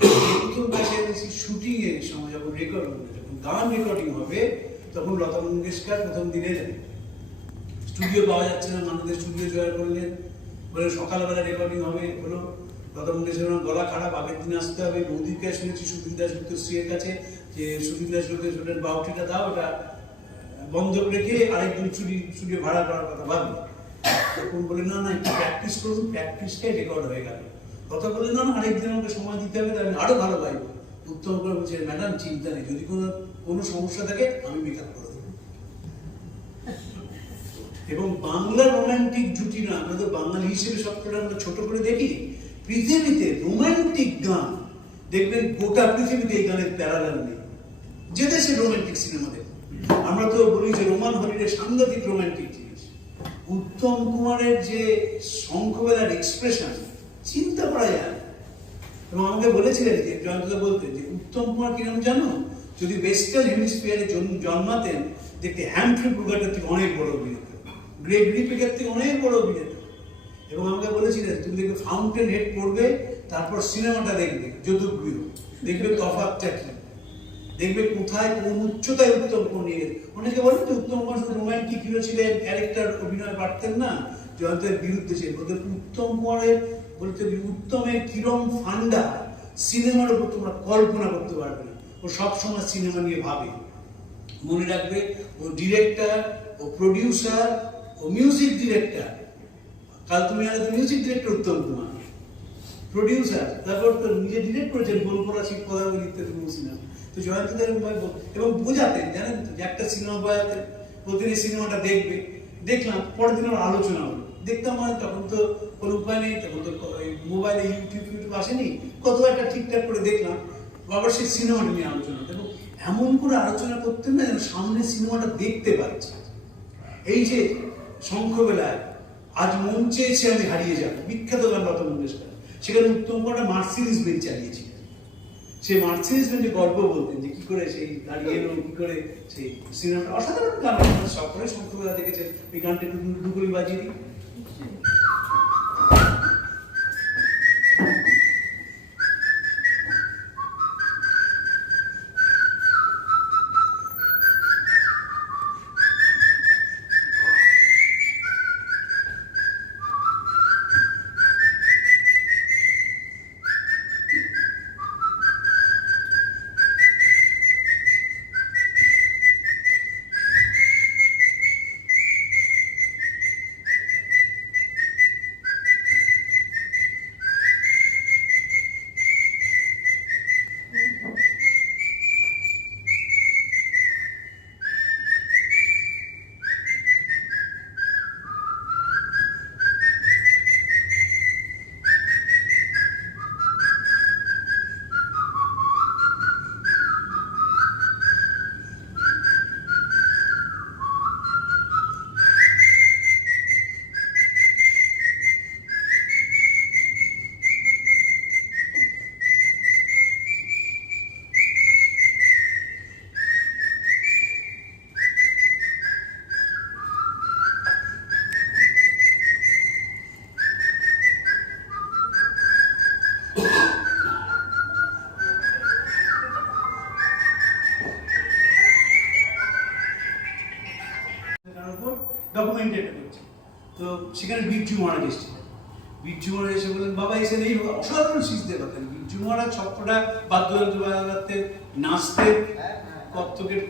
প্রথম কাছে শুটিং এর সময় যখন গান রেকর্ডিং হবে তখন লতা মঙ্গেশকর প্রথম দিনে স্টুডিও পাওয়া যাচ্ছে না, মানুষদের স্টুডিও জোগাড় করলেন, বলে সকালবেলা রেকর্ডিং হবে, হলো লতা মঙ্গেশকর গলা খারাপ, আগের দিন আসতে হবে। বৌদিকে শুনেছি সুধীর দাশগুপ্ত স্ত্রীর কাছে যে সুধীর দাশগুপ্তের বাউটিটা দাও, ওটা বন্ধক রেখে আরেকদিন স্টুডিও ভাড়া করার কথা ভাববে। তখন বলে না না একটু প্র্যাকটিস করুন, প্র্যাকটিসটাই রেকর্ড হয়ে গেল। কথা বলে না আরেকদিন আমাকে সময় দিতে হবে, আমি আরো ভালো গাইব। উত্তম করে বলছে ম্যাডাম চিন্তা নেই, যদি কোনো সমস্যা থাকে আমি মেকআপ করে দেবো। এবং বাংলা রোমান্টিক জুটি না, আমরা তো বাঙালি হিসেবে সবকটা আমরা ছোট করে দেখি। পৃথিবীতে রোমান্টিক গান দেখবেন গোটা পৃথিবীতে এই গানের প্যারালাল নেই। যে দেশে রোমান্টিক সিনেমা দেখুন, আমরা তো বলি যে রোমান হলিডে সাংঘাতিক রোমান্টিক জিনিস। উত্তম কুমারের যে শঙ্খবেলার এক্সপ্রেশন চিন্তা করা যায়। এবং আমাকে বলেছিলেন যে জয়ন্তদা বলতেন যে উত্তম কুমার কিরকম জানো, যদি ওয়েস্টার্ন হেমিস্ফিয়ারে জন্মাতেন দেখতে হ্যামফ্রি ব্রুগাটের থেকে অনেক বড় অভিনেতা, গ্রেগরি পেকার থেকে অনেক বড় অভিনেতা। এবং আমাকে বলেছিলেন তুমি দেখবে ফাউন্টেন হেড পড়বে, তারপর সিনেমাটা দেখবে যদুগৃহ, দেখবে তফাৎটা কি, দেখবে কোথায় কোন উচ্চতায় উত্তম কুমার নিয়ে গেছে। অনেকে বলেন যে উত্তম কুমার শুধু রোমান্টিক হিরো ছিলেন, ক্যারেক্টার অভিনয় পারতেন না, জয়ন্তের বিরুদ্ধে ছিলেন। বলতে উত্তম কুমারের বলতে উত্তমের কিরম ফান্ডা সিনেমার উপর তোমরা কল্পনা করতে পারবে না। ও সবসময় সিনেমা নিয়ে ভাবে। মনে রাখবে ও ডিরেক্টর, ও প্রডিউসার, ও মিউজিক ডিরেক্টর। কাল তুমি music director Uttam Kumar, producer, তারপর তো নিজে ডিরেক্ট করেছেন গোলপরা শিব পদাবলী ইত্যাদি সিনেমা। তো জয়ন্তদের এবং বোঝাতেন, জানেন তো, যে একটা সিনেমা বোঝাতেন, প্রতিদিন সিনেমাটা দেখবে, দেখলাম, পরের দিন ওর আলোচনা হলো, দেখতাম। মানে তখন তো কোনো উপায় নেই, তখন তো মোবাইলে ইউটিউব আসেনি, কত একটা ঠিকঠাক করে দেখলাম, আবার সেই সিনেমাটা নিয়ে আলোচনা। এবং এমন করে আলোচনা করতেন না যেন সামনে সিনেমাটা দেখতে পাচ্ছি। এই যে শঙ্খবেলায় আজ মন চেয়েছে আমি হারিয়ে যাব, বিখ্যাত গান লতা মঙ্গেশকর, সেখানে উত্তম কুমার মার্সিডিজ বেঞ্চ চালিয়েছিলেন। সেই মার্সিডিজ বেঞ্চে গল্প বলতেন যে কি করে সেই দাঁড়িয়ে এলো, কি করে সেই সিনেমাটা। অসাধারণ গান, সকলে শঙ্খবেলা দেখেছে। এই গানটা একটু দুগুলি বাজিয়ে দিই। ডকুমেন্টেড করছে। তো সেখানে বিরজু মহারাজ এসেছিলেন। বিরজু মহারাজ এসে বললেন বাবা এসে নেই, অসাধারণ শিখতে পারতেন। বিরজু মহারাজ সবকটা বাদ্যযন্ত্র বাজাতেন, নাচতেন, কত্থকের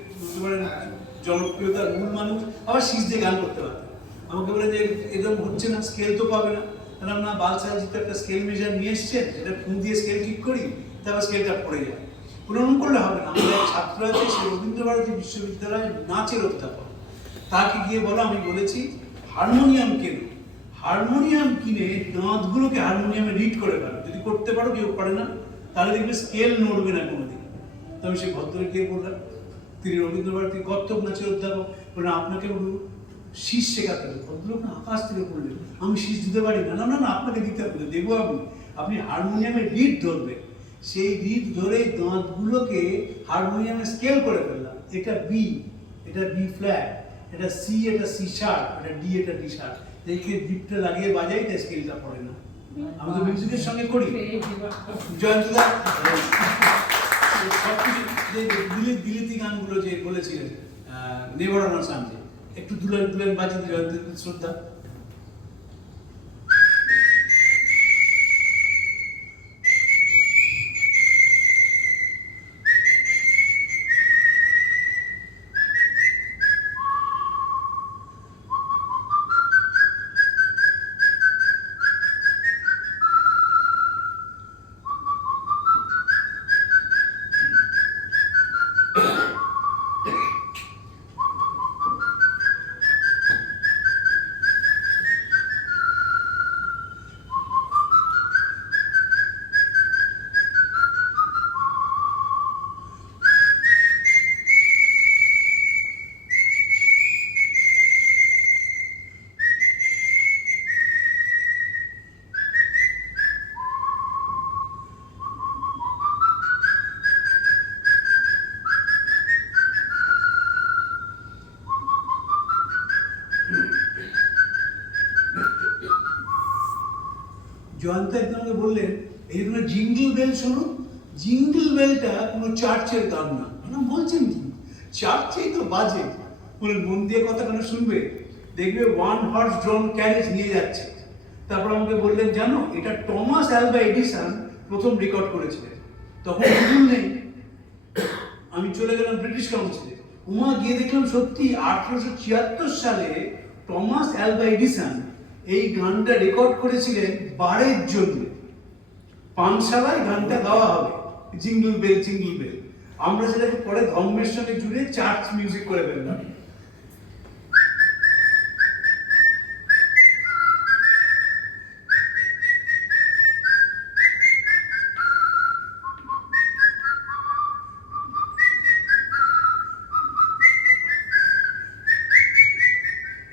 জনপ্রিয়তার মূল মানুষ, আবার শিখতে গান করতে পারতেন। আমাকে বলে যে এরকম হচ্ছে না, স্কেল তো পাবে না। বললাম না, বালসাহেব তো একটা স্কেল মেজার নিয়ে এসছেন, সেটা ফোন দিয়ে স্কেল ঠিক করি, তারপর স্কেলটা পড়ে যায়। পুরনো করলে হবে না। আমাদের ছাত্র আছে, সে রবীন্দ্রভারতী বিশ্ববিদ্যালয়ের নাচের অধ্যাপক, তাকে গিয়ে বলো আমি বলেছি হারমোনিয়াম কেন, হারমোনিয়াম কিনে দাঁতগুলোকে হারমোনিয়ামে রিড করে পারো। যদি করতে পারো, কেউ পারে না, তাহলে দেখবে স্কেল নড়বে না কোনোদিন। তো আমি সেই ভদ্রকে গিয়ে বললাম, তিনি রবীন্দ্রভারতী কত্থক নাচের অধ্যাপক, বললেন আপনাকে শীষ শেখাতে হবে। ভদ্রলোক না আকাশ থেকে পড়লেন, আমি শীষ দিতে পারি না। না না না, আপনাকে দিতে হবে, দেবো আমি। আপনি হারমোনিয়ামে রিড ধরবেন, সেই রিড ধরে দাঁতগুলোকে হারমোনিয়ামে স্কেল করে ফেললাম। এটা বি, এটা বি ফ্ল্যাট, এটা সি, এটা সি শার্প, এটা ডি, এটা ডি শার্প। এইকে ডিপটা লাগিয়ে বাজাই, তাই স্কেলটা পড়ে না। আমি তো মিউজিকের সঙ্গে করি। জয়ন্তদা সবকিছু যে বিলিতি গানগুলো যে বলেছিলেন নেভার অন সানডে, একটু দুলেন দুলেন বাজিয়ে জয়ন্ত শ্রদ্ধা। জয়ন্ত একদম আমাকে বললেন এই জন্য জিঙ্গল বেল শোনো। জিঙ্গল বেলটা কোনো চার্চের গান না। মানে বলছেন কি চার্চেই তো বাজে। বলে মন দিয়ে কথা কেন শুনবে, দেখবে ওয়ান হর্স ড্রন ক্যারেজ নিয়ে যাচ্ছে। তারপর আমাকে বললেন জানো এটা টমাস অ্যালভা এডিসন প্রথম রেকর্ড করেছিলেন, তখন গুগল নেই। আমি চলে গেলাম ব্রিটিশ কাউন্সিলে, উমা গিয়ে দেখলাম সত্যি 1876 সালে টমাস অ্যালভা এডিসন এই গানটা রেকর্ড করেছিলেন বারের জন্য। পানশালায় গানটা গাওয়া হবে জিঙ্গল বেল জিঙ্গল বেল। আমরা সেটাকে পরে ধর্মের সঙ্গে জুড়ে চার্চ মিউজিক করে ফেললাম।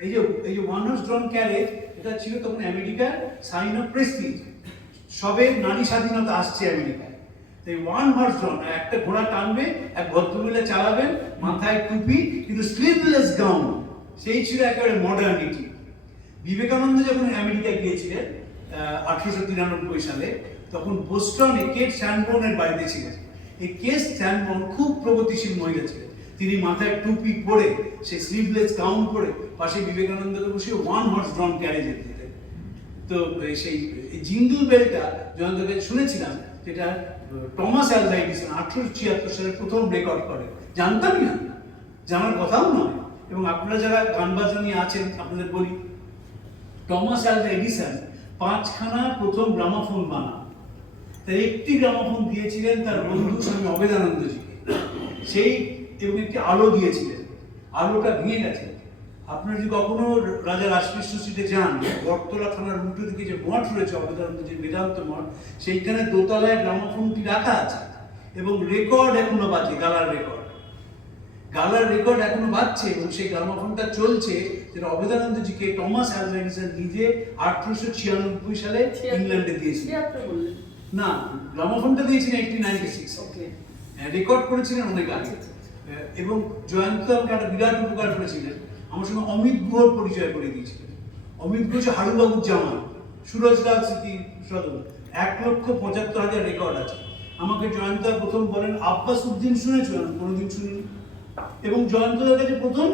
এই যে ওয়ান হর্স ড্রন ক্যারেজ, এটা ছিল তখন আমেরিকার সাইন অফ প্রেস্টিজ। সবে নারী স্বাধীনতা আসছে আমেরিকায়। এই ওয়ান হর্স ড্রন, একটা ঘোড়া টানবে, এক ভদ্রমহিলা চালাবেন, মাথায় টুপি, কিন্তু স্লিভলেস গাউন, সেই ছিল একেবারে মডার্নিটি। বিবেকানন্দ যখন আমেরিকায় গিয়েছিলেন 1893 সালে, তখন বোস্টনে কেট স্যানবোর্নের বাড়িতে ছিলেন। এই কেট স্যানবোর্ন খুব প্রগতিশীল মহিলা ছিলেন। তিনি মাথায় টুপি পরে, সে স্লিভলেস গাউন পরে, পাশে বিবেকানন্দকে বসে ওয়ান হর্স ড্রন ক্যারেজে দিতেন। তো সেই জিঙ্গল বেলটা জয়ন্তকে শুনেছিলাম, যেটা টমাস অ্যালভা এডিসন 1876 সালে প্রথম রেকর্ড করে। জানতামই না, জানার কথাও নয়। এবং আপনারা যারা গান বাজনা নিয়ে আছেন, আপনাদের বলি, টমাস অ্যালভা এডিসন 5খানা প্রথম গ্রামাফোন বানান। তার একটি গ্রামাফোন দিয়েছিলেন তার বন্ধু স্বামী অবেদানন্দজিকে, সেই এবং একটি আলো দিয়েছিলেন। আলোটা ভেঙে গেছে। আপনারা যদি কখনো রাজা রাজকৃষ্ণ স্ট্রিটে যান, বটতলা থানার উল্টো দিকে যে মঠ রয়েছে অবেদানন্দজির বেদান্ত মঠ, সেইখানে দোতলায় গ্রামাফোনটি রাখা আছে এবং রেকর্ড এখনো বাজে, গালার রেকর্ড এখনো বাজছে। এবং সেই গ্রামাফোনটা চলছে, যেটা অবেদানন্দজিকে টমাস অ্যালভা এডিসন নিজে 1896 সালে ইংল্যান্ডে দিয়েছিলেন। না, গ্রামাফোনটা দিয়েছিলেন 1896। রেকর্ড করেছিলেন অনেক আগে। এবং জয়ন্ত আমাকে একটা বিরাট উপকার করেছিলেন, আমার সঙ্গে অমিত গুহর পরিচয় করে দিয়েছিলেন। অমিত গুহ হচ্ছে হারুবাবুর জামাই, সুরজলাল স্মৃতি সদন। 1,75,000 রেকর্ড আছে। আমাকে জয়ন্ত প্রথম বলেন আব্বাস উদ্দিন শুনেছো? কোনোদিন শুনিনি। এবং জয়ন্তদার কাছে প্রথম